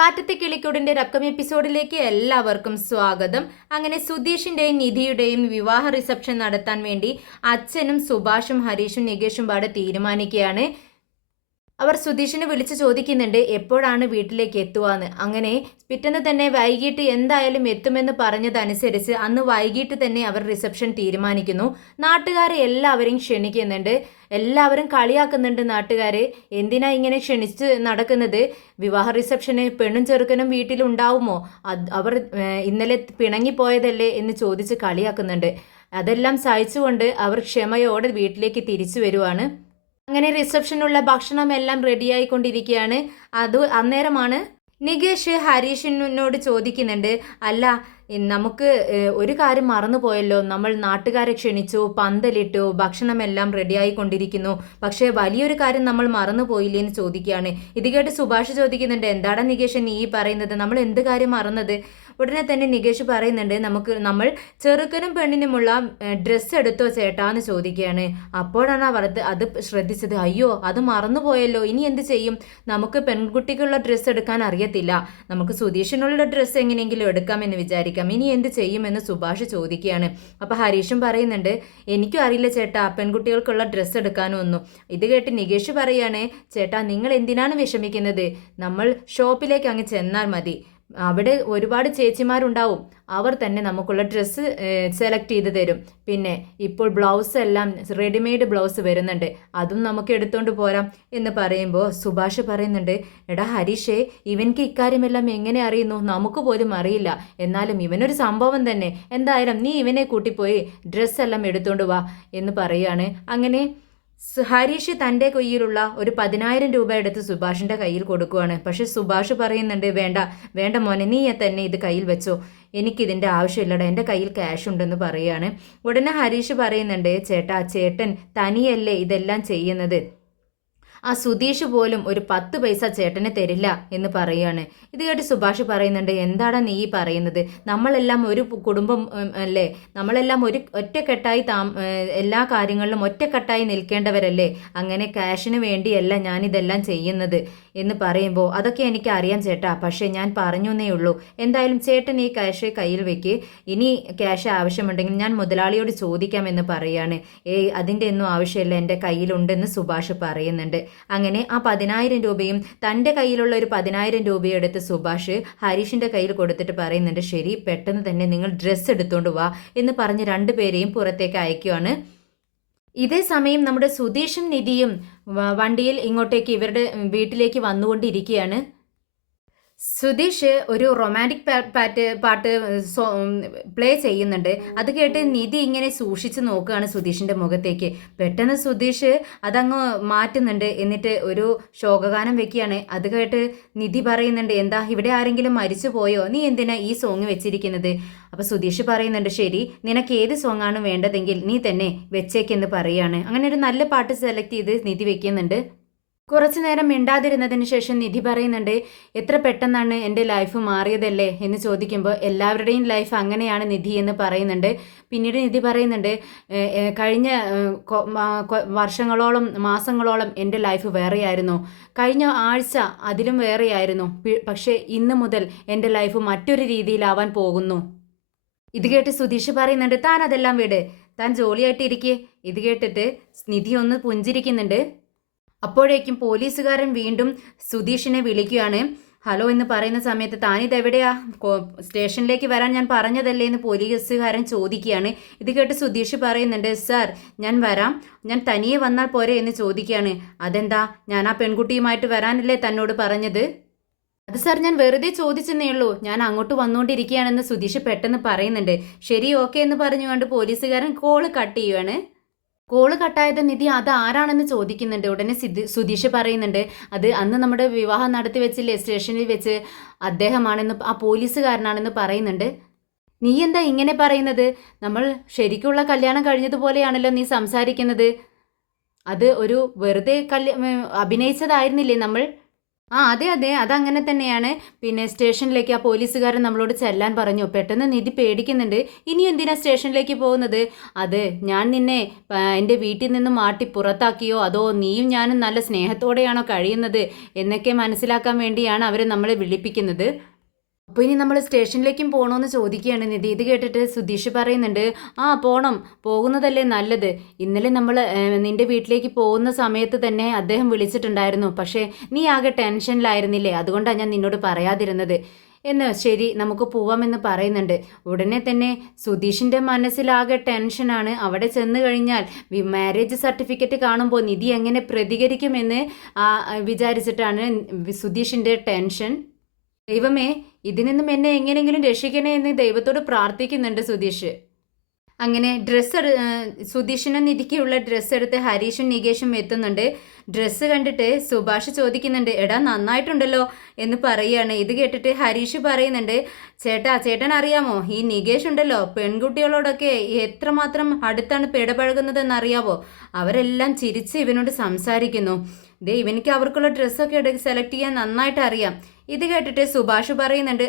കാറ്റത്തെ കിളിക്കൂടിന്റെ upcoming എപ്പിസോഡിലേക്ക് എല്ലാവർക്കും സ്വാഗതം. അങ്ങനെ സുധീഷിന്റെയും നിധിയുടെയും വിവാഹ റിസപ്ഷൻ നടത്താൻ വേണ്ടി അച്ഛനും സുഭാഷും ഹരീഷും നികേഷും പാടെ തീരുമാനിക്കുകയാണ്. അവർ സുധീഷിനെ വിളിച്ച് ചോദിക്കുന്നുണ്ട് എപ്പോഴാണ് വീട്ടിലേക്ക് എത്തുവാന്ന്. അങ്ങനെ പിറ്റേന്ന് തന്നെ വൈകിട്ട് എന്തായാലും എത്തുമെന്ന് പറഞ്ഞതനുസരിച്ച് അന്ന് വൈകിട്ട് തന്നെ അവർ റിസപ്ഷൻ തീരുമാനിക്കുന്നു. നാട്ടുകാരെ എല്ലാവരെയും ക്ഷണിക്കുന്നുണ്ട്. എല്ലാവരും കളിയാക്കുന്നുണ്ട് നാട്ടുകാരെ. എന്തിനാ ഇങ്ങനെ ക്ഷണിച്ച് നടക്കുന്നത്? വിവാഹ റിസപ്ഷന് പെണ്ണും ചെറുക്കനും വീട്ടിലുണ്ടാവുമോ? അവർ ഇന്നലെ പിണങ്ങിപ്പോയതല്ലേ എന്ന് ചോദിച്ച് കളിയാക്കുന്നുണ്ട്. അതെല്ലാം സഹിച്ചുകൊണ്ട് അവർ ക്ഷമയോടെ വീട്ടിലേക്ക് തിരിച്ചു വരുവാണ്. അങ്ങനെ റിസപ്ഷനുള്ള ഭക്ഷണമെല്ലാം റെഡിയായിക്കൊണ്ടിരിക്കുകയാണ്. അന്നേരമാണ് നികേഷ് ഹരീഷിനോട് ചോദിക്കുന്നുണ്ട്, അല്ല നമുക്ക് ഒരു കാര്യം മറന്നുപോയല്ലോ, നമ്മൾ നാട്ടുകാരെ ക്ഷണിച്ചു, പന്തലിട്ടു, ഭക്ഷണമെല്ലാം റെഡിയായിക്കൊണ്ടിരിക്കുന്നു, പക്ഷേ വലിയൊരു കാര്യം നമ്മൾ മറന്നുപോയില്ലേ എന്ന് ചോദിക്കുകയാണ്. ഇത് കേട്ട് സുഭാഷ് ചോദിക്കുന്നുണ്ട്, എന്താണ് നികേഷ് നീ പറയുന്നത്, നമ്മൾ എന്ത് കാര്യം മറന്നത്? ഉടനെ തന്നെ നികേഷ് പറയുന്നുണ്ട്, നമ്മൾ ചെറുക്കനും പെണ്ണിനുമുള്ള ഡ്രസ്സ് എടുത്തോ ചേട്ടാന്ന് ചോദിക്കുകയാണ്. അപ്പോഴാണ് അവർ അത് ശ്രദ്ധിച്ചത്. അയ്യോ അത് മറന്നുപോയല്ലോ, ഇനി എന്ത് ചെയ്യും? നമുക്ക് പെൺകുട്ടിക്കുള്ള ഡ്രസ്സ് എടുക്കാൻ അറിയത്തില്ല, നമുക്ക് സുധീഷിനുള്ള ഡ്രസ്സ് എങ്ങനെയെങ്കിലും എടുക്കാമെന്ന് വിചാരിക്കാം, ഇനി എന്ത് ചെയ്യുമെന്ന് സുഭാഷ് ചോദിക്കുകയാണ്. അപ്പോൾ ഹരീഷും പറയുന്നുണ്ട്, എനിക്കും അറിയില്ല ചേട്ടാ പെൺകുട്ടികൾക്കുള്ള ഡ്രസ്സ് എടുക്കാനും ഒന്നും. ഇത് കേട്ട് നികേഷ് പറയാണ്, ചേട്ടാ നിങ്ങൾ എന്തിനാണ് വിഷമിക്കുന്നത്, നമ്മൾ ഷോപ്പിലേക്ക് അങ്ങ് ചെന്നാൽ മതി, അവിടെ ഒരുപാട് ചേച്ചിമാരുണ്ടാവും, അവർ തന്നെ നമുക്കുള്ള ഡ്രസ്സ് സെലക്ട് ചെയ്ത് തരും. പിന്നെ ഇപ്പോൾ ബ്ലൗസ് എല്ലാം റെഡിമെയ്ഡ് ബ്ലൗസ് വരുന്നുണ്ട്, അതും നമുക്ക് എടുത്തുകൊണ്ട് പോരാം എന്ന് പറയുമ്പോൾ സുഭാഷ് പറയുന്നുണ്ട്, എടാ ഹരീഷേ ഇവൻക്ക് ഇക്കാര്യമെല്ലാം എങ്ങനെ അറിയുന്നു, നമുക്ക് പോലും അറിയില്ല, എന്നാലും ഇവനൊരു സംഭവം തന്നെ, എന്തായാലും നീ ഇവനെ കൂട്ടിപ്പോയി ഡ്രസ്സെല്ലാം എടുത്തുകൊണ്ട് വാ എന്ന് പറയുകയാണ്. അങ്ങനെ ഹരീഷ് തൻ്റെ കയ്യിലുള്ള ഒരു 10,000 രൂപ എടുത്ത് സുഭാഷിൻ്റെ കയ്യിൽ കൊടുക്കുവാണ്. പക്ഷെ സുഭാഷ് പറയുന്നുണ്ട്, വേണ്ട വേണ്ട മോനെ, നീ തന്നെ ഇത് കയ്യിൽ വെച്ചോ, എനിക്കിതിൻ്റെ ആവശ്യമില്ലടാ, എൻ്റെ കയ്യിൽ ക്യാഷ് ഉണ്ടെന്ന് പറയുകയാണ്. ഉടനെ ഹരീഷ് പറയുന്നുണ്ട്, ചേട്ടാ ചേട്ടൻ തനിയല്ലേ ഇതെല്ലാം ചെയ്യുന്നത്, ആ സുധീഷ് പോലും ഒരു 10 പൈസ ചേട്ടന് തരില്ല എന്ന് പറയുകയാണ്. ഇത് കേട്ട് സുഭാഷ് പറയുന്നുണ്ട്, എന്താടാ നീ പറയുന്നത്, നമ്മളെല്ലാം ഒരു കുടുംബം അല്ലേ, നമ്മളെല്ലാം ഒറ്റക്കെട്ടായി എല്ലാ കാര്യങ്ങളിലും ഒറ്റക്കെട്ടായി നിൽക്കേണ്ടവരല്ലേ, അങ്ങനെ ക്യാഷിന് വേണ്ടിയല്ല ഞാനിതെല്ലാം ചെയ്യുന്നത് എന്ന് പറയുമ്പോൾ, അതൊക്കെ എനിക്ക് അറിയാം ചേട്ടാ, പക്ഷേ ഞാൻ പറഞ്ഞേ ഉള്ളൂ, എന്തായാലും ചേട്ടൻ ഈ ക്യാഷ് കയ്യിൽ വെക്ക്, ഇനി ക്യാഷ് ആവശ്യമുണ്ടെങ്കിൽ ഞാൻ മുതലാളിയോട് ചോദിക്കാമെന്ന് പറയുകയാണ്. അതിൻ്റെ ഒന്നും ആവശ്യമില്ല, എൻ്റെ കയ്യിലുണ്ടെന്ന് സുഭാഷ് പറയുന്നുണ്ട്. അങ്ങനെ ആ 10,000 രൂപയും തൻ്റെ കയ്യിലുള്ള ഒരു 10,000 രൂപയും എടുത്ത് സുഭാഷ് ഹരീഷിൻ്റെ കയ്യിൽ കൊടുത്തിട്ട് പറയുന്നുണ്ട്, ശരി പെട്ടെന്ന് തന്നെ നിങ്ങൾ ഡ്രസ്സ് എടുത്തുകൊണ്ട് വാ എന്ന് പറഞ്ഞ് രണ്ടുപേരെയും പുറത്തേക്ക് അയക്കുകയാണ്. ഇതേ സമയം നമ്മുടെ സുധീഷും നിധിയും വണ്ടിയിൽ ഇങ്ങോട്ടേക്ക് ഇവരുടെ വീട്ടിലേക്ക് വന്നുകൊണ്ടിരിക്കുകയാണ്. സുധീഷ് ഒരു റൊമാൻറ്റിക് പാട്ട് പ്ലേ ചെയ്യുന്നുണ്ട്. അത് കേട്ട് നിധി ഇങ്ങനെ സൂക്ഷിച്ച് നോക്കുകയാണ് സുധീഷിൻ്റെ മുഖത്തേക്ക്. പെട്ടെന്ന് സുധീഷ് അതങ്ങ് മാറ്റുന്നുണ്ട്, എന്നിട്ട് ഒരു ശോകഗാനം വെക്കുകയാണ്. അത് കേട്ട് നിധി പറയുന്നുണ്ട്, എന്താ ഇവിടെ ആരെങ്കിലും മരിച്ചു പോയോ, നീ എന്തിനാ ഈ സോങ് വെച്ചിരിക്കുന്നത്? അപ്പോൾ സുധീഷ് പറയുന്നുണ്ട്, ശരി നിനക്ക് ഏത് സോങ്ങാണ് വേണ്ടതെങ്കിൽ നീ തന്നെ വെച്ചേക്കെന്ന് പറയുകയാണ്. അങ്ങനെ ഒരു നല്ല പാട്ട് സെലക്ട് ചെയ്ത് നിധി വെക്കുന്നുണ്ട്. കുറച്ചു നേരം മിണ്ടാതിരുന്നതിന് ശേഷം നിധി പറയുന്നുണ്ട്, എത്ര പെട്ടെന്നാണ് എൻ്റെ ലൈഫ് മാറിയതല്ലേ എന്ന് ചോദിക്കുമ്പോൾ, എല്ലാവരുടെയും ലൈഫ് അങ്ങനെയാണ് നിധി എന്ന് പറയുന്നുണ്ട്. പിന്നീട് നിധി പറയുന്നുണ്ട്, കഴിഞ്ഞ വർഷങ്ങളോളം മാസങ്ങളോളം എൻ്റെ ലൈഫ് വേറെയായിരുന്നു, കഴിഞ്ഞ ആഴ്ച അതിലും വേറെയായിരുന്നു, പക്ഷേ ഇന്ന് മുതൽ എൻ്റെ ലൈഫ് മറ്റൊരു രീതിയിലാവാൻ പോകുന്നു. ഇത് കേട്ട് സുധീഷ് പറയുന്നുണ്ട്, താൻ അതെല്ലാം വിട്, താൻ ജോലിയായിട്ടിരിക്കേ. ഇത് കേട്ടിട്ട് നിധി ഒന്ന് പുഞ്ചിരിക്കുന്നുണ്ട്. അപ്പോഴേക്കും പോലീസുകാരൻ വീണ്ടും സുധീഷിനെ വിളിക്കുകയാണ്. ഹലോ എന്ന് പറയുന്ന സമയത്ത്, താനിതെവിടെയാ, സ്റ്റേഷനിലേക്ക് വരാൻ ഞാൻ പറഞ്ഞതല്ലേ എന്ന് പോലീസുകാരൻ ചോദിക്കുകയാണ്. ഇത് കേട്ട് സുധീഷ് പറയുന്നുണ്ട്, സാർ ഞാൻ വരാം, ഞാൻ തനിയെ വന്നാൽ പോരെ എന്ന് ചോദിക്കുകയാണ്. അതെന്താ, ഞാൻ ആ പെൺകുട്ടിയുമായിട്ട് വരാനല്ലേ തന്നോട് പറഞ്ഞത്? അത് സാർ ഞാൻ വെറുതെ ചോദിച്ചെന്നേ ഉള്ളൂ, ഞാൻ അങ്ങോട്ട് വന്നുകൊണ്ടിരിക്കുകയാണെന്ന് സുധീഷ് പെട്ടെന്ന് പറയുന്നുണ്ട്. ശരി ഓക്കെ എന്ന് പറഞ്ഞുകൊണ്ട് പോലീസുകാരൻ കോള് കട്ട് ചെയ്യുവാണ്. കോള് കട്ടായത് നിധി അത് ആരാണെന്ന് ചോദിക്കുന്നുണ്ട്. ഉടനെ സുധീഷ് പറയുന്നുണ്ട്, അത് അന്ന് നമ്മുടെ വിവാഹം നടത്തി വെച്ചില്ലേ സ്റ്റേഷനിൽ വെച്ച്, അദ്ദേഹമാണെന്ന്, ആ പോലീസുകാരനാണെന്ന് പറയുന്നുണ്ട്. നീ എന്താ ഇങ്ങനെ പറയുന്നത്, നമ്മൾ ശരിക്കുള്ള കല്യാണം കഴിഞ്ഞതുപോലെയാണല്ലോ നീ സംസാരിക്കുന്നത്, അത് ഒരു വെറുതെ അഭിനയിച്ചതായിരുന്നില്ലേ നമ്മൾ? അതെ അതെ, അതങ്ങനെ തന്നെയാണ്. പിന്നെ സ്റ്റേഷനിലേക്ക് ആ പോലീസുകാരൻ നമ്മളോട് ചെല്ലാൻ പറഞ്ഞു. പെട്ടെന്ന് നിധി പേടിക്കുന്നുണ്ട്. ഇനി എന്തിനാ സ്റ്റേഷനിലേക്ക് പോകുന്നത്? അത് ഞാൻ നിന്നെ എൻ്റെ വീട്ടിൽ നിന്ന് മാറ്റി പുറത്താക്കിയോ അതോ നീയും ഞാനും നല്ല സ്നേഹത്തോടെയാണോ കഴിയുന്നത് എന്നൊക്കെ മനസ്സിലാക്കാൻ വേണ്ടിയാണ് അവർ നമ്മളെ വിളിപ്പിക്കുന്നത്. അപ്പോൾ ഇനി നമ്മൾ സ്റ്റേഷനിലേക്കും പോകണമെന്ന് ചോദിക്കുകയാണ് നിധി. ഇത് കേട്ടിട്ട് സുധീഷ് പറയുന്നുണ്ട്, പോണം, പോകുന്നതല്ലേ നല്ലത്. ഇന്നലെ നമ്മൾ നിന്റെ വീട്ടിലേക്ക് പോകുന്ന സമയത്ത് തന്നെ അദ്ദേഹം വിളിച്ചിട്ടുണ്ടായിരുന്നു. പക്ഷേ നീ ആകെ ടെൻഷനിലായിരുന്നില്ലേ, അതുകൊണ്ടാണ് ഞാൻ നിന്നോട് പറയാതിരുന്നത്. ശരി, നമുക്ക് പോവാമെന്ന് പറയുന്നുണ്ട്. ഉടനെ തന്നെ സുധീഷിൻ്റെ മനസ്സിലാകെ ടെൻഷനാണ്. അവിടെ ചെന്ന് കഴിഞ്ഞാൽ മാരേജ് സർട്ടിഫിക്കറ്റ് കാണുമ്പോൾ നിധി എങ്ങനെ പ്രതികരിക്കുമെന്ന് വിചാരിച്ചിട്ടാണ് സുധീഷിൻ്റെ ടെൻഷൻ. ദൈവമേ, ഇതിൽ നിന്നും എന്നെ എങ്ങനെയെങ്കിലും രക്ഷിക്കണേ എന്ന് ദൈവത്തോട് പ്രാർത്ഥിക്കുന്നുണ്ട് സുധീഷ്. അങ്ങനെ സുധീഷിനും നിധിക്കുള്ള ഡ്രസ്സ് എടുത്ത് ഹരീഷും നികേഷും എത്തുന്നുണ്ട്. ഡ്രസ്സ് കണ്ടിട്ട് സുഭാഷ് ചോദിക്കുന്നുണ്ട്, എടാ നന്നായിട്ടുണ്ടല്ലോ എന്ന് പറയുകയാണ്. ഇത് കേട്ടിട്ട് ഹരീഷ് പറയുന്നുണ്ട്, ചേട്ടൻ അറിയാമോ, ഈ നികേഷ് ഉണ്ടല്ലോ പെൺകുട്ടികളോടൊക്കെ എത്രമാത്രം അടുത്താണ് ഇടപഴകുന്നതെന്ന് അറിയാവോ? അവരെല്ലാം ചിരിച്ച് ഇവനോട് സംസാരിക്കുന്നു. ഇവനിക്ക് അവർക്കുള്ള ഡ്രസ്സൊക്കെ സെലക്ട് ചെയ്യാൻ നന്നായിട്ട് അറിയാം. ഇത് കേട്ടിട്ട് സുഭാഷ് പറയുന്നുണ്ട്,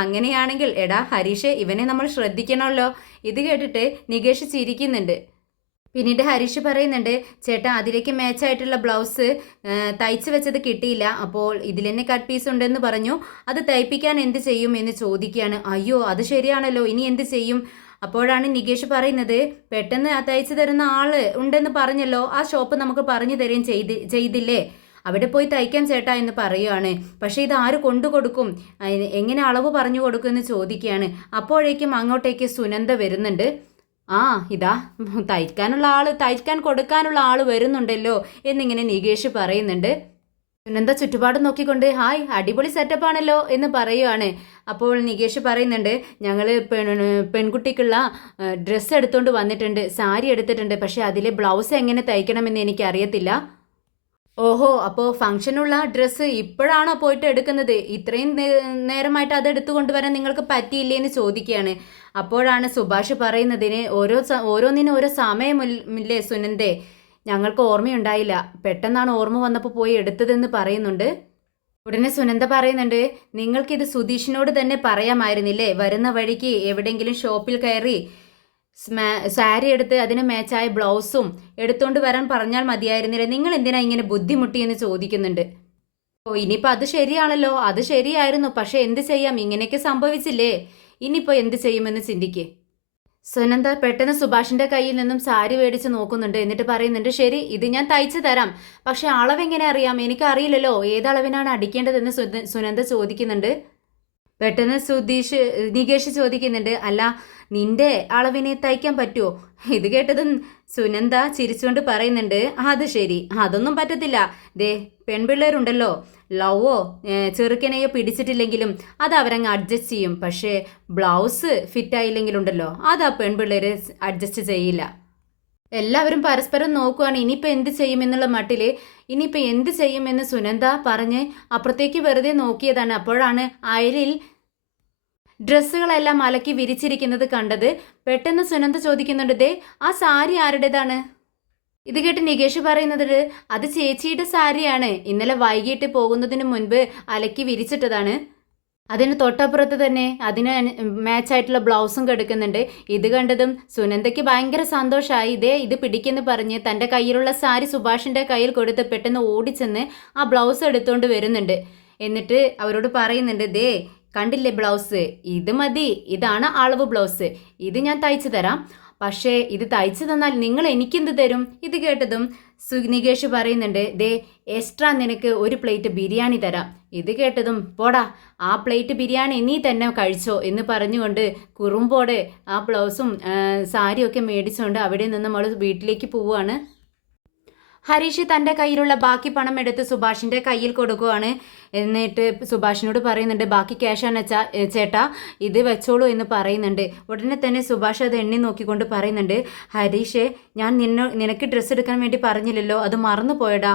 അങ്ങനെയാണെങ്കിൽ എടാ ഹരീഷ്, ഇവനെ നമ്മൾ ശ്രദ്ധിക്കണമല്ലോ. ഇത് കേട്ടിട്ട് നികേഷ് ചിരിക്കുന്നുണ്ട്. പിന്നീട് ഹരീഷ് പറയുന്നുണ്ട്, ചേട്ടാ അതിലേക്ക് മാച്ചായിട്ടുള്ള ബ്ലൗസ് തയ്ച്ച് വെച്ചത് കിട്ടിയില്ല, അപ്പോൾ ഇതിൽ തന്നെ കട്ട് പീസ് ഉണ്ടെന്ന് പറഞ്ഞു, അത് തയ്പ്പിക്കാൻ എന്ത് ചെയ്യും എന്ന് ചോദിക്കുകയാണ്. അയ്യോ, അത് ശരിയാണല്ലോ, ഇനി എന്ത് ചെയ്യും? അപ്പോഴാണ് നികേഷ് പറയുന്നത്, പെട്ടെന്ന് തയ്ച്ചു തരുന്ന ആള് ഉണ്ടെന്ന് പറഞ്ഞല്ലോ, ആ ഷോപ്പ് നമുക്ക് പറഞ്ഞു തരുകയും ചെയ്തില്ലേ, അവിടെ പോയി തയ്ക്കാൻ ചേട്ടാ എന്ന് പറയുകയാണ്. പക്ഷേ ഇത് ആര് കൊണ്ടു കൊടുക്കും, എങ്ങനെ അളവ് പറഞ്ഞു കൊടുക്കുമെന്ന് ചോദിക്കുകയാണ്. അപ്പോഴേക്കും അങ്ങോട്ടേക്ക് സുനന്ദ വരുന്നുണ്ട്. ഇതാ തയ്ക്കാൻ കൊടുക്കാനുള്ള ആള് വരുന്നുണ്ടല്ലോ എന്നിങ്ങനെ നികേഷ് പറയുന്നുണ്ട്. സുനന്ദ ചുറ്റുപാട് നോക്കിക്കൊണ്ട്, ഹായ്, അടിപൊളി സെറ്റപ്പാണല്ലോ എന്ന് പറയുവാണ്. അപ്പോൾ നികേഷ് പറയുന്നുണ്ട്, ഞങ്ങൾ പെൺകുട്ടിക്കുള്ള ഡ്രസ്സ് എടുത്തുകൊണ്ട് വന്നിട്ടുണ്ട്, സാരി എടുത്തിട്ടുണ്ട്, പക്ഷേ അതിലെ ബ്ലൗസ് എങ്ങനെ തയ്ക്കണമെന്ന് എനിക്കറിയത്തില്ല. ഓഹോ, അപ്പോൾ ഫംഗ്ഷനുള്ള ഡ്രസ്സ് ഇപ്പോഴാണോ പോയിട്ട് എടുക്കുന്നത്? ഇത്രയും നേരമായിട്ട് അത് എടുത്തു കൊണ്ടുവരാൻ നിങ്ങൾക്ക് പറ്റിയില്ലേ എന്ന് ചോദിക്കുകയാണ്. അപ്പോഴാണ് സുഭാഷ് പറയുന്നതിന്, ഓരോന്നിനും ഓരോ സമയമില്ലേ സുനന്ദേ, ഞങ്ങൾക്ക് ഓർമ്മയുണ്ടായില്ല, പെട്ടെന്നാണ് ഓർമ്മ വന്നപ്പോൾ പോയി എടുത്തതെന്ന് പറയുന്നുണ്ട്. ഉടനെ സുനന്ദ പറയുന്നുണ്ട്, നിങ്ങൾക്കിത് സുധീഷിനോട് തന്നെ പറയാമായിരുന്നില്ലേ, വരുന്ന വഴിക്ക് എവിടെയെങ്കിലും ഷോപ്പിൽ കയറി സാരി എടുത്ത് അതിന് മാച്ചായ ബ്ലൗസും എടുത്തുകൊണ്ട് വരാൻ പറഞ്ഞാൽ മതിയായിരുന്നില്ല, നിങ്ങൾ എന്തിനാ ഇങ്ങനെ ബുദ്ധിമുട്ടിയെന്ന് ചോദിക്കുന്നുണ്ട്. ഇനിയിപ്പോൾ അത് ശരിയാണല്ലോ, അത് ശരിയായിരുന്നു, പക്ഷെ എന്ത് ചെയ്യാം, ഇങ്ങനെയൊക്കെ സംഭവിച്ചില്ലേ, ഇനിയിപ്പോൾ എന്ത് ചെയ്യുമെന്ന് ചിന്തിക്കേ. സുനന്ദ പെട്ടെന്ന് സുഭാഷിന്റെ കയ്യിൽ നിന്നും സാരി മേടിച്ച് നോക്കുന്നുണ്ട്. എന്നിട്ട് പറയുന്നുണ്ട്, ശരി, ഇത് ഞാൻ തയ്ച്ചു തരാം, പക്ഷെ അളവെങ്ങനെ അറിയാം, എനിക്കറിയില്ലല്ലോ, ഏതളവിനാണ് അടിക്കേണ്ടതെന്ന് സുനന്ദ ചോദിക്കുന്നുണ്ട്. പെട്ടെന്ന് നികേഷ് ചോദിക്കുന്നുണ്ട്, അല്ല നിന്റെ അളവിനെ തയ്ക്കാൻ പറ്റുമോ? ഇത് കേട്ടതും സുനന്ദ ചിരിച്ചുകൊണ്ട് പറയുന്നുണ്ട്, അത് ശരി, അതൊന്നും പറ്റത്തില്ല. പെൺപിള്ളേരുണ്ടല്ലോ, ലവോ ചെറുക്കനെയോ പിടിച്ചിട്ടില്ലെങ്കിലും അത് അവരങ്ങ് അഡ്ജസ്റ്റ് ചെയ്യും, പക്ഷേ ബ്ലൗസ് ഫിറ്റായില്ലെങ്കിലുണ്ടല്ലോ അത് ആ പെൺപിള്ളേർ അഡ്ജസ്റ്റ് ചെയ്യില്ല. എല്ലാവരും പരസ്പരം നോക്കുവാണ്, ഇനിയിപ്പോൾ എന്ത് ചെയ്യുമെന്നുള്ള മട്ടിൽ. ഇനിയിപ്പോൾ എന്ത് ചെയ്യുമെന്ന് സുനന്ദ പറഞ്ഞ് അപ്പുറത്തേക്ക് വെറുതെ നോക്കിയതാണ്. അപ്പോഴാണ് അയലിൽ ഡ്രസ്സുകളെല്ലാം അലക്കി വിരിച്ചിരിക്കുന്നത് കണ്ടത്. പെട്ടെന്ന് സുനന്ദ ചോദിക്കുന്നുണ്ട്, ആ സാരി ആരുടേതാണ്? ഇത് കേട്ട് നികേഷ് പറയുന്നത്, അത് ചേച്ചിയുടെ സാരിയാണ്, ഇന്നലെ വൈകിട്ട് പോകുന്നതിന് മുൻപ് അലക്കി വിരിച്ചിട്ടതാണ്. അതിന് തൊട്ടപ്പുറത്ത് തന്നെ അതിന് മാച്ചായിട്ടുള്ള ബ്ലൗസും കിടക്കുന്നുണ്ട്. ഇത് കണ്ടതും സുനന്ദയ്ക്ക് ഭയങ്കര സന്തോഷമായി. ഇത് പിടിക്കെന്ന് പറഞ്ഞ് തൻ്റെ കയ്യിലുള്ള സാരി സുഭാഷിൻ്റെ കയ്യിൽ കൊടുത്ത് പെട്ടെന്ന് ഓടിച്ചെന്ന് ആ ബ്ലൗസ് എടുത്തുകൊണ്ട് വരുന്നുണ്ട്. എന്നിട്ട് അവരോട് പറയുന്നുണ്ട്, കണ്ടില്ലേ ബ്ലൗസ്, ഇത് മതി, ഇതാണ് അളവ് ബ്ലൗസ്, ഇത് ഞാൻ തയ്ച്ചു തരാം, പക്ഷേ ഇത് തയ്ച്ചു തന്നാൽ നിങ്ങൾ എനിക്കെന്ത് തരും? ഇത് കേട്ടതും നികേഷ് പറയുന്നുണ്ട്, എക്സ്ട്രാ നിനക്ക് ഒരു പ്ലേറ്റ് ബിരിയാണി തരാം. ഇത് കേട്ടതും, പോടാ, ആ പ്ലേറ്റ് ബിരിയാണി നീ തന്നെ കഴിച്ചോ എന്ന് പറഞ്ഞുകൊണ്ട് കുറുമ്പോടെ ആ ബ്ലൗസും സാരിയൊക്കെ മേടിച്ചുകൊണ്ട് അവിടെ നിന്ന് നമ്മൾ വീട്ടിലേക്ക് പോവുകയാണ്. ഹരീഷ് തൻ്റെ കയ്യിലുള്ള ബാക്കി പണം എടുത്ത് സുഭാഷിൻ്റെ കയ്യിൽ കൊടുക്കുകയാണ്. എന്നിട്ട് സുഭാഷിനോട് പറയുന്നുണ്ട്, ബാക്കി ക്യാഷാണ് ചേട്ടാ, ഇത് വെച്ചോളൂ എന്ന് പറയുന്നുണ്ട്. ഉടനെ തന്നെ സുഭാഷ് അത് എണ്ണി നോക്കിക്കൊണ്ട് പറയുന്നുണ്ട്, ഹരീഷേ, ഞാൻ നിനക്ക് ഡ്രസ്സ് എടുക്കാൻ വേണ്ടി പറഞ്ഞില്ലല്ലോ, അത് മറന്നു പോയടാ.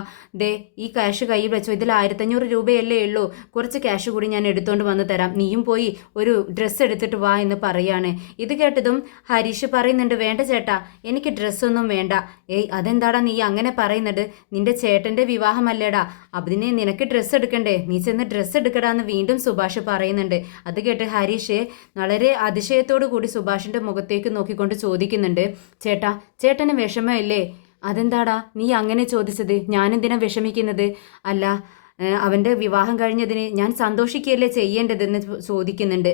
ഈ ക്യാഷ് കയ്യിൽ വെച്ചോ, ഇതിൽ 1500 രൂപയല്ലേ ഉള്ളൂ, കുറച്ച് ക്യാഷ് കൂടി ഞാൻ എടുത്തുകൊണ്ട് വന്ന് തരാം, നീയും പോയി ഒരു ഡ്രസ്സ് എടുത്തിട്ട് വാ എന്ന് പറയാണ്. ഇത് കേട്ടതും ഹരീഷ് പറയുന്നുണ്ട്, വേണ്ട ചേട്ടാ, എനിക്ക് ഡ്രസ്സൊന്നും വേണ്ട. അതെന്താടാ നീ അങ്ങനെ പറയുന്നത്? നിന്റെ ചേട്ടൻ്റെ വിവാഹമല്ലേടാ, അതിന് നിനക്ക് ഡ്രസ്സ് എടുക്കണ്ടേ, നീ ചെന്ന് ഡ്രസ്സ് എടുക്കടാന്ന് വീണ്ടും സുഭാഷ് പറയുന്നുണ്ട്. അത് കേട്ട് ഹരീഷ് വളരെ അതിശയത്തോടു കൂടി സുഭാഷിൻ്റെ മുഖത്തേക്ക് നോക്കിക്കൊണ്ട് ചോദിക്കുന്നുണ്ട്, ചേട്ടാ ചേട്ടന് വിഷമമില്ലേ? അതെന്താടാ നീ അങ്ങനെ ചോദിച്ചത്? ഞാനെന്തിനാ വിഷമിക്കുന്നത്? അല്ല, അവൻ്റെ വിവാഹം കഴിഞ്ഞതിന് ഞാൻ സന്തോഷിക്കുകയല്ലേ ചെയ്യേണ്ടതെന്ന് ചോദിക്കുന്നുണ്ട്.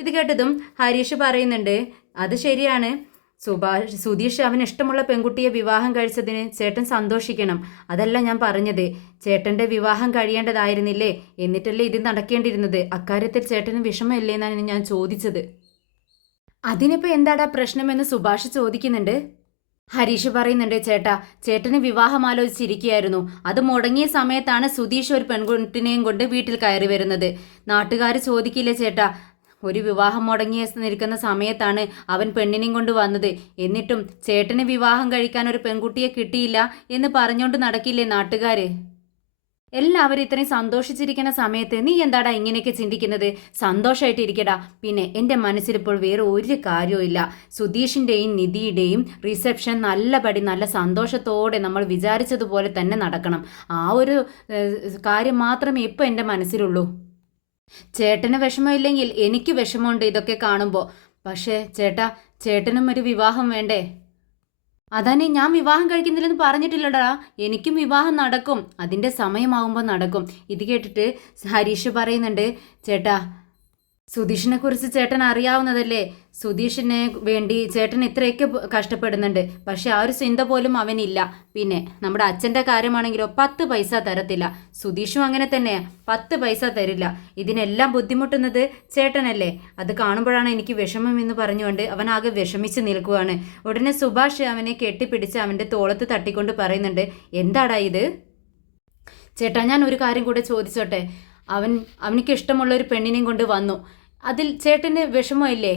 ഇത് കേട്ടതും ഹരീഷ് പറയുന്നുണ്ട്, അത് ശരിയാണ് സുധീഷ് അവന് ഇഷ്ടമുള്ള പെൺകുട്ടിയെ വിവാഹം കഴിച്ചതിന് ചേട്ടൻ സന്തോഷിക്കണം. അതല്ല ഞാൻ പറഞ്ഞത്. ചേട്ടൻ്റെ വിവാഹം കഴിയേണ്ടതായിരുന്നില്ലേ? എന്നിട്ടല്ലേ ഇത് നടക്കേണ്ടിയിരുന്നത്? അക്കാര്യത്തിൽ ചേട്ടന് വിഷമമില്ലേ എന്നാണ് ഞാൻ ചോദിച്ചത്. അതിനിപ്പോൾ എന്താടാ പ്രശ്നമെന്ന് സുഭാഷ് ചോദിക്കുന്നുണ്ട്. ഹരീഷ് പറയുന്നുണ്ട്, ചേട്ടന് വിവാഹം ആലോചിച്ചിരിക്കുകയായിരുന്നു. അത് മുടങ്ങിയ സമയത്താണ് സുധീഷ് ഒരു പെൺകുട്ടിനെയും കൊണ്ട് വീട്ടിൽ കയറി വരുന്നത്. നാട്ടുകാർ ചോദിക്കില്ലേ ചേട്ടാ, ഒരു വിവാഹം മുടങ്ങി നിൽക്കുന്ന സമയത്താണ് അവൻ പെണ്ണിനെയും കൊണ്ട് വന്നത്. എന്നിട്ടും ചേട്ടന് വിവാഹം കഴിക്കാൻ ഒരു പെൺകുട്ടിയെ കിട്ടിയില്ല എന്ന് പറഞ്ഞുകൊണ്ട് നടക്കില്ലേ നാട്ടുകാർ? എല്ലാവരും ഇത്രയും സന്തോഷിച്ചിരിക്കുന്ന സമയത്ത് നീ എന്താടാ ഇങ്ങനെയൊക്കെ ചിന്തിക്കുന്നത്? സന്തോഷമായിട്ടിരിക്കടാ. പിന്നെ എൻ്റെ മനസ്സിലിപ്പോൾ വേറെ ഒരു കാര്യവും ഇല്ല. സുധീഷിൻ്റെയും നിധിയുടെയും റിസപ്ഷൻ നല്ല സന്തോഷത്തോടെ നമ്മൾ വിചാരിച്ചതുപോലെ തന്നെ നടക്കണം. ആ ഒരു കാര്യം മാത്രമേ ഇപ്പോൾ എൻ്റെ മനസ്സിലുള്ളൂ. ചേട്ടന് വിഷമമില്ലെങ്കിൽ എനിക്ക് വിഷമമുണ്ട് ഇതൊക്കെ കാണുമ്പോൾ. പക്ഷേ ചേട്ടനും ഒരു വിവാഹം വേണ്ടേ? അതന്നെ, ഞാൻ വിവാഹം കഴിക്കുന്നില്ലെന്ന് പറഞ്ഞിട്ടില്ലടാ. എനിക്കും വിവാഹം നടക്കും, അതിൻ്റെ സമയമാവുമ്പോൾ നടക്കും. ഇത് കേട്ടിട്ട് ഹരീഷ് പറയുന്നുണ്ട്, സുധീഷിനെ കുറിച്ച് ചേട്ടൻ അറിയാവുന്നതല്ലേ? സുധീഷിനെ വേണ്ടി ചേട്ടൻ ഇത്രയൊക്കെ കഷ്ടപ്പെടുന്നുണ്ട്. പക്ഷെ ആ ഒരു ചിന്ത പോലും അവനില്ല. പിന്നെ നമ്മുടെ അച്ഛൻ്റെ കാര്യമാണെങ്കിലോ 10 പൈസ തരത്തില്ല. സുധീഷും അങ്ങനെ തന്നെയാ, 10 പൈസ തരില്ല. ഇതിനെല്ലാം ബുദ്ധിമുട്ടുന്നത് ചേട്ടനല്ലേ? അത് കാണുമ്പോഴാണ് എനിക്ക് വിഷമം എന്ന് പറഞ്ഞുകൊണ്ട് അവൻ ആകെ വിഷമിച്ച് നിൽക്കുകയാണ്. ഉടനെ സുഭാഷ് അവനെ കെട്ടിപ്പിടിച്ച് അവൻ്റെ തോളത്ത് തട്ടിക്കൊണ്ട് പറയുന്നുണ്ട്, എന്താടാ ഇത്? ചേട്ടാ, ഞാൻ ഒരു കാര്യം കൂടെ ചോദിച്ചോട്ടെ? അവനിക്ക് ഇഷ്ടമുള്ള ഒരു പെണ്ണിനെയും കൊണ്ട് വന്നു. അതിൽ ചേട്ടന് വിഷമമില്ലേ?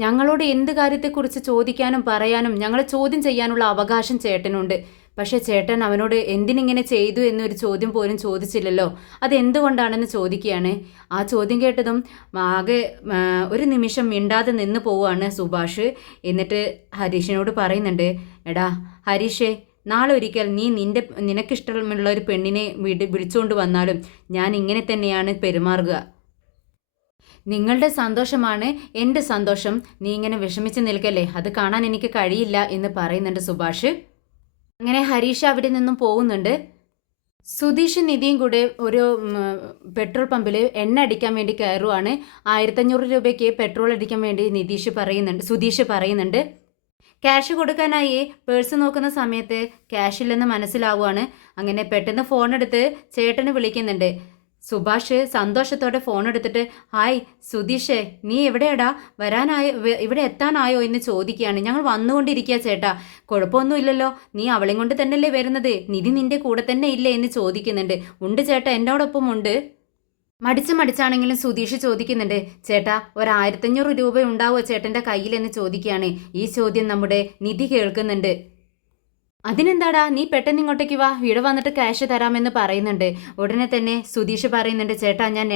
ഞങ്ങളോട് എന്ത് കാര്യത്തെക്കുറിച്ച് ചോദിക്കാനും പറയാനും ഞങ്ങളെ ചോദ്യം ചെയ്യാനുള്ള അവകാശം ചേട്ടനുണ്ട്. പക്ഷേ ചേട്ടൻ അവനോട് എന്തിനിങ്ങനെ ചെയ്തു എന്നൊരു ചോദ്യം പോലും ചോദിച്ചില്ലല്ലോ. അതെന്തുകൊണ്ടാണെന്ന് ചോദിക്കുകയാണ്. ആ ചോദ്യം കേട്ടതും ആകെ ഒരു നിമിഷം മിണ്ടാതെ നിന്ന് പോവുകയാണ് സുഭാഷ്. എന്നിട്ട് ഹരീഷിനോട് പറയുന്നുണ്ട്, എടാ ഹരീഷേ, നാളെ ഒരിക്കൽ നീ നിനക്കിഷ്ടമുള്ള ഒരു പെണ്ണിനെ വിളിച്ചുകൊണ്ട് വന്നാലും ഞാൻ ഇങ്ങനെ തന്നെയാണ് പെരുമാറുക. നിങ്ങളുടെ സന്തോഷമാണ് എൻ്റെ സന്തോഷം. നീ ഇങ്ങനെ വിഷമിച്ച് നിൽക്കല്ലേ, അത് കാണാൻ എനിക്ക് കഴിയില്ല എന്ന് പറയുന്നുണ്ട് സുഭാഷ്. അങ്ങനെ ഹരീഷ് അവിടെ നിന്നും പോകുന്നുണ്ട്. സുധീഷ് നിധിയും കൂടെ ഒരു പെട്രോൾ പമ്പിൽ എണ്ണ അടിക്കാൻ വേണ്ടി കയറുവാണ്. 1500 രൂപയ്ക്ക് പെട്രോൾ അടിക്കാൻ വേണ്ടി സുധീഷ് പറയുന്നുണ്ട്. ക്യാഷ് കൊടുക്കാനായി പേഴ്സ് നോക്കുന്ന സമയത്ത് ക്യാഷ് ഇല്ലെന്ന് മനസ്സിലാവുകയാണ്. അങ്ങനെ പെട്ടെന്ന് ഫോൺ എടുത്ത് ചേട്ടന് വിളിക്കുന്നുണ്ട്. സുഭാഷ് സന്തോഷത്തോടെ ഫോൺ എടുത്തിട്ട്, ഹായ് സുധീഷേ, നീ എവിടെയാടാ? ഇവിടെ എത്താനായോ എന്ന് ചോദിക്കുകയാണ്. ഞങ്ങൾ വന്നുകൊണ്ടിരിക്കുക ചേട്ടാ. കുഴപ്പമൊന്നുമില്ലല്ലോ, നീ അവളെയും കൊണ്ട് തന്നെയല്ലേ വരുന്നത്? നിധി നിന്റെ കൂടെ തന്നെ ഇല്ലേ എന്ന് ചോദിക്കുന്നുണ്ട്. ഉണ്ട് ചേട്ടാ, എന്നോടൊപ്പം ഉണ്ട്. മടിച്ചാണെങ്കിലും സുധീഷ് ചോദിക്കുന്നുണ്ട്, ചേട്ടാ 1500 രൂപ ഉണ്ടാവുമോ ചേട്ടൻ്റെ കയ്യിലെന്ന് ചോദിക്കുകയാണ്. ഈ ചോദ്യം നമ്മുടെ നിധി കേൾക്കുന്നുണ്ട്. അതിനെന്താടാ, നീ പെട്ടെന്ന് ഇങ്ങോട്ടേക്ക് വാ, ഇവിടെ വന്നിട്ട് ക്യാഷ് തരാമെന്ന് പറയുന്നുണ്ട്. ഉടനെ തന്നെ സുധീഷ് പറയുന്നുണ്ട്, ചേട്ടാ ഞാൻ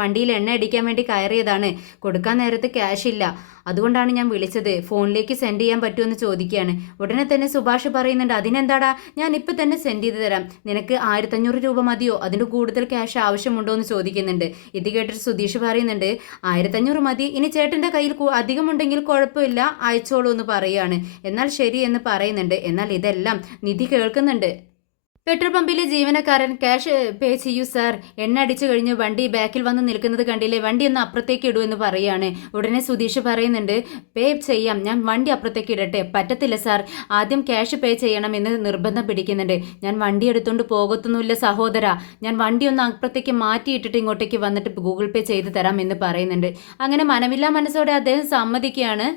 വണ്ടിയിൽ എണ്ണ അടിക്കാൻ വേണ്ടി കയറിയതാണ്. കൊടുക്കാൻ നേരത്ത് ക്യാഷ് ഇല്ല, അതുകൊണ്ടാണ് ഞാൻ വിളിച്ചത്. ഫോണിലേക്ക് സെൻഡ് ചെയ്യാൻ പറ്റുമെന്ന് ചോദിക്കുകയാണ്. ഉടനെ തന്നെ സുഭാഷ് പറയുന്നുണ്ട്, അതിനെന്താടാ, ഞാൻ ഇപ്പം തന്നെ സെൻഡ് ചെയ്ത് തരാം. നിനക്ക് 1500 രൂപ മതിയോ? അതിൻ്റെ കൂടുതൽ ക്യാഷ് ആവശ്യമുണ്ടോ എന്ന് ചോദിക്കുന്നുണ്ട്. ഇത് കേട്ടിട്ട് സുധീഷ് പറയുന്നുണ്ട്, 1500 മതി. ഇനി ചേട്ടൻ്റെ കയ്യിൽ അധികമുണ്ടെങ്കിൽ കുഴപ്പമില്ല, അയച്ചോളൂ എന്ന് പറയുകയാണ്. എന്നാൽ ശരി എന്ന് പറയുന്നുണ്ട്. എന്നാൽ ഇതെല്ലാം നിധി കേൾക്കുന്നുണ്ട്. പെട്രോൾ പമ്പിലെ ജീവനക്കാരൻ, ക്യാഷ് പേ ചെയ്യൂ സാർ, എണ്ണ അടിച്ചു കഴിഞ്ഞ് വണ്ടി ബാക്കിൽ വന്ന് നിൽക്കുന്നത് കണ്ടില്ലേ, വണ്ടി ഒന്ന് അപ്പുറത്തേക്ക് ഇടൂ എന്ന് പറയുകയാണ്. ഉടനെ സുധീഷ് പറയുന്നുണ്ട്, പേ ചെയ്യാം, ഞാൻ വണ്ടി അപ്പുറത്തേക്ക് ഇടട്ടെ. പറ്റത്തില്ല സാർ, ആദ്യം ക്യാഷ് പേ ചെയ്യണം എന്ന് നിർബന്ധം പിടിക്കുന്നുണ്ട്. ഞാൻ വണ്ടി എടുത്തുകൊണ്ട് പോകത്തൊന്നുമില്ല സഹോദര, ഞാൻ വണ്ടി ഒന്ന് അപ്പുറത്തേക്ക് മാറ്റിയിട്ടിട്ട് ഇങ്ങോട്ടേക്ക് വന്നിട്ട് ഗൂഗിൾ പേ ചെയ്ത് തരാം എന്ന് പറയുന്നുണ്ട്. അങ്ങനെ മനമില്ലാ മനസ്സോടെ അദ്ദേഹം സമ്മതിക്കുകയാണ്.